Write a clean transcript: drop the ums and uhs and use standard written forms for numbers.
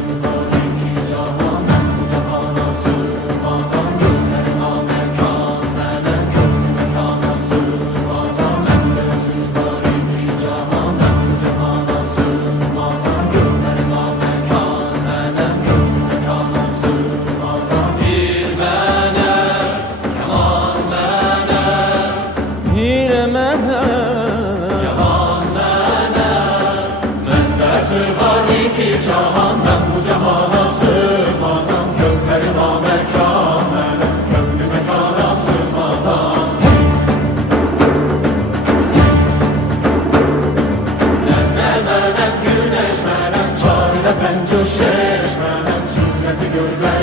sığar iki cahan, ben bu cahana sığmazam. Gönlüme mekan, melem gönlü mekana sığmazam. Bende sığar iki cahan, ben bu cahana sığmazam. Gönlüme mekan, melem gönlü mekana sığmazam. Bir mene, keman mene, bir mene, cahan mene. Bende sığar iki cahan, ben bu cahana sığmazam. Gönlüme mekan, melem gönlü mekana sığmazam. Zerre melem, güneş melem, çare pençe şeş melem, sureti görme